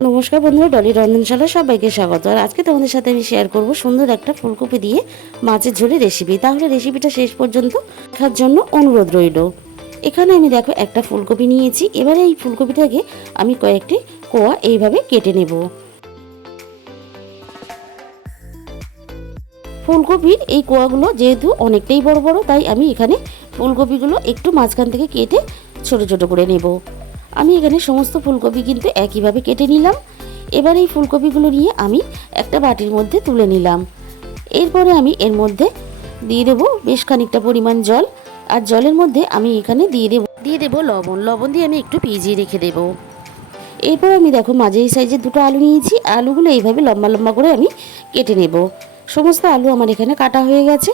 নমস্কার বন্ধুরা, ডলি রন্ধনশালা সবাইকে স্বাগত। আর আজকে তোমাদের সাথে আমি শেয়ার করব সুন্দর একটা ফুলকপি দিয়ে মাছের ঝোলের রেসিপি। তাহলে রেসিপিটা শেষ পর্যন্ত দেখার জন্য অনুরোধ রইল। এখানে আমি দেখো একটা ফুলকপি নিয়েছি। এবারে এই ফুলকপিটাকে আমি কয়েকটি কোয়া এইভাবে কেটে নেব। ফুলকপির এই কোয়াগুলো যেহেতু অনেকটাই বড় বড়, তাই আমি এখানে ফুলকপিগুলো একটু মাঝখান থেকে কেটে ছোট ছোট করে নেব। আমি এখানে সমস্ত ফুলকপি কিন্তু একইভাবে কেটে নিলাম। এবার এই ফুলকপিগুলো নিয়ে আমি একটা বাটির মধ্যে তুলে নিলাম। এরপরে আমি এর মধ্যে দিয়ে দেব বেশ খানিকটা পরিমাণ জল। আর জলের মধ্যে আমি এখানে দিয়ে দেব লবণ দিয়ে আমি একটু ভিজিয়ে রেখে দেব। এরপর আমি দেখো মাঝারি সাইজের দুটো আলু নিয়েছি। আলুগুলো এইভাবে লম্বা লম্বা করে আমি কেটে নেব। সমস্ত আলু আমার এখানে কাটা হয়ে গেছে।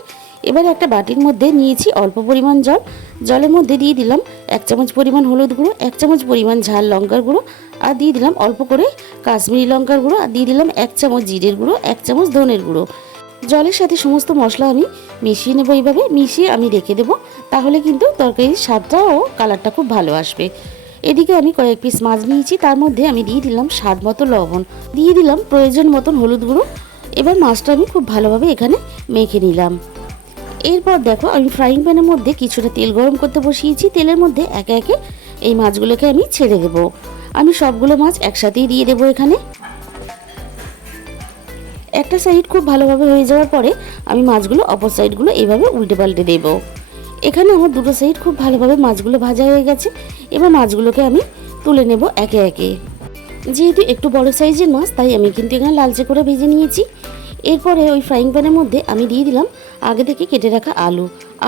এবার একটা বাটির মধ্যে নিয়েছি অল্প পরিমাণ জল। জলের মধ্যে দিয়ে দিলাম 1 চামচ পরিমাণ হলুদ গুঁড়ো, 1 চামচ পরিমাণ ঝাল লঙ্কার গুঁড়ো, আর দিয়ে দিলাম অল্প করে কাশ্মীরি লঙ্কার গুঁড়ো, আর দিয়ে দিলাম 1 চামচ জিরের গুঁড়ো, 1 চামচ ধনের গুঁড়ো। জলের সাথে সমস্ত মশলা আমি মিশিয়ে নেব। এইভাবে মিশিয়ে আমি রেখে দেবো। তাহলে কিন্তু তরকারির স্বাদটা ও কালারটা খুব ভালো আসবে। এদিকে আমি কয়েক পিস মাছ নিয়েছি। তার মধ্যে আমি দিয়ে দিলাম স্বাদ মতো লবণ, দিয়ে দিলাম প্রয়োজন মতন হলুদ গুঁড়ো। এবার মাছটা আমি খুব ভালোভাবে এখানে মেখে নিলাম। এরপর দেখো আমি ফ্রাইং প্যানের মধ্যে কিছুটা তেল গরম করতে বসিয়েছি। তেলের মধ্যে একে একে এই মাছগুলোকে আমি ছেড়ে দেব। আমি সবগুলো মাছ একসাথেই দিয়ে দেবো। এখানে একটা সাইড খুব ভালোভাবে হয়ে যাওয়ার পরে আমি মাছগুলো অপর সাইডগুলো এইভাবে উল্টে পাল্টে দেব। এখানে আমার দুটো সাইড খুব ভালোভাবে মাছগুলো ভাজা হয়ে গেছে। এবার মাছগুলোকে আমি তুলে নেব একে একে। যেহেতু একটু বড় সাইজের মাছ, তাই আমি কিন্তু এখানে লালচে করে ভেজে নিয়েছি। এরপরে ওই ফ্রাইং প্যানের মধ্যে আমি দিয়ে দিলাম আগে থেকে কেটে রাখা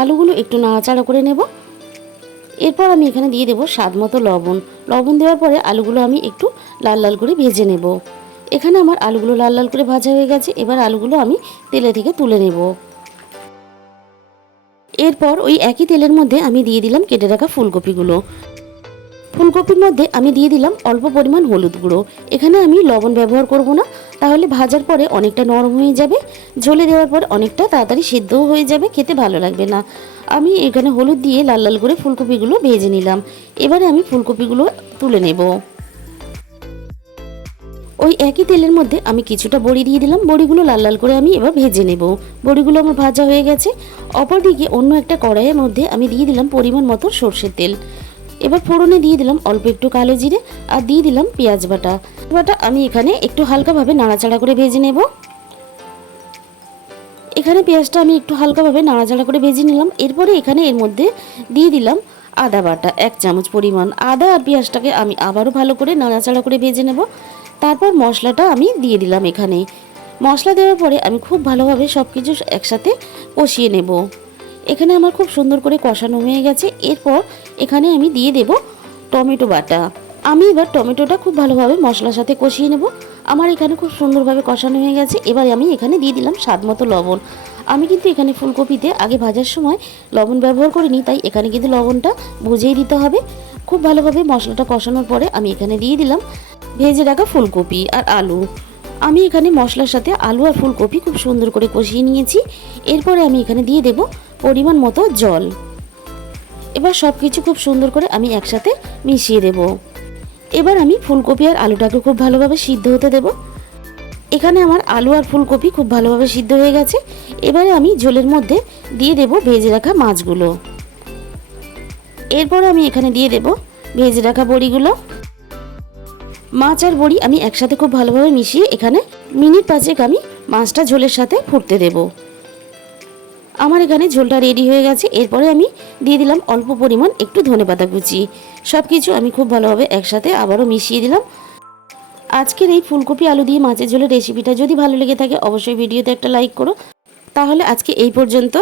আলুগুলো একটু নাড়াচাড়া করে নেব। এরপর আমি এখানে দিয়ে দেবো স্বাদ মতো লবণ দেওয়ার পরে আলুগুলো আমি একটু লাল লাল করে ভেজে নেব। এখানে আমার আলুগুলো লাল লাল করে ভাজা হয়ে গেছে। এবার আলুগুলো আমি তেলে থেকে তুলে নেব। এরপর ওই একই তেলের মধ্যে আমি দিয়ে দিলাম কেটে রাখা ফুলকপির মধ্যে আমি দিয়ে দিলাম অল্প পরিমাণ হলুদ গুঁড়ো। এখানে আমি লবণ ব্যবহার করব না, তাহলে ভাজার পরে অনেকটা নরম হয়ে যাবে। ঝোলে দেওয়ার পর অনেকটা তাড়াতাড়ি সিদ্ধও হয়ে যাবে, খেতে ভালো লাগবে না। আমি এখানে হলুদ দিয়ে লাল লাল করে ফুলকপিগুলো ভেজে নিলাম। এবারে আমি ফুলকপিগুলো তুলে নেব। ওই একই তেলের মধ্যে আমি কিছুটা বড়ি দিয়ে দিলাম। বড়িগুলো লাল লাল করে আমি এবার ভেজে নেব। বড়িগুলো আমার ভাজা হয়ে গেছে। অপরদিকে অন্য একটা কড়াইয়ের মধ্যে আমি দিয়ে দিলাম পরিমাণ মতো সর্ষের তেল। এবার ফোড়নে দিয়ে দিলাম অল্প একটু কালো জিরে, আর দিয়ে দিলাম পেঁয়াজ বাটা। আমি এখানে একটু হালকাভাবে নাড়াচাড়া করে ভেজে নেব। এখানে পেঁয়াজটা আমি একটু হালকাভাবে নাড়াচাড়া করে ভেজে নিলাম। এরপরে এখানে এর মধ্যে দিয়ে দিলাম আদা বাটা 1 চামচ পরিমাণ। আদা আর পেঁয়াজটাকে আমি আবারও ভালো করে নাড়াচাড়া করে ভেজে নেব। তারপর মশলাটা আমি দিয়ে দিলাম। এখানে মশলা দেওয়ার পরে আমি খুব ভালোভাবে সব কিছু একসাথে কষিয়ে নেব। এখানে আমার খুব সুন্দর করে কষানো হয়ে গেছে। এরপর এখানে আমি দিয়ে দেব টমেটো বাটা। আমি এবার টমেটোটা খুব ভালোভাবে মশলার সাথে কষিয়ে নেব। আমার এখানে খুব সুন্দরভাবে কষানো হয়ে গেছে। এবার আমি এখানে দিয়ে দিলাম স্বাদ মতো লবণ। আমি কিন্তু এখানে ফুলকপিতে আগে ভাজার সময় লবণ ব্যবহার করিনি, তাই এখানে কিন্তু লবণটা বুঝেই দিতে হবে। খুব ভালোভাবে মশলাটা কষানোর পরে আমি এখানে দিয়ে দিলাম ভেজে রাখা ফুলকপি আর আলু। আমি এখানে মশলার সাথে আলু আর ফুলকপি খুব সুন্দর করে কষিয়ে নিয়েছি। এরপরে আমি এখানে দিয়ে দেব পরিমাণ মতো জল। এবার সব কিছু খুব সুন্দর করে আমি একসাথে মিশিয়ে দেব। এবার আমি ফুলকপি আর আলুটাকে খুব ভালোভাবে সিদ্ধ হতে দেব। এখানে আমার আলু আর ফুলকপি খুব ভালোভাবে সিদ্ধ হয়ে গেছে। এবারে আমি ঝোলের মধ্যে দিয়ে দেব ভেজে রাখা মাছগুলো। এরপর আমি এখানে দিয়ে দেব ভেজে রাখা বড়িগুলো। মাছ আর বড়ি আমি একসাথে খুব ভালোভাবে মিশিয়ে এখানে মিনিট 5 আমি মাছটা ঝোলের সাথে ফুটতে দেব। আমার এখানে ঝোলটা রেডি হয়ে গেছে। এরপরে আমি দিয়ে দিলাম অল্প পরিমাণ একটু ধনেপাতা কুচি। সব কিছু আমি খুব ভালোভাবে একসাথে আবারও মিশিয়ে দিলাম। আজকের এই ফুলকপি আলু দিয়ে মাছের ঝোলের রেসিপিটা যদি ভালো লেগে থাকে অবশ্যই ভিডিওতে একটা লাইক করো। তাহলে আজকে এই পর্যন্ত।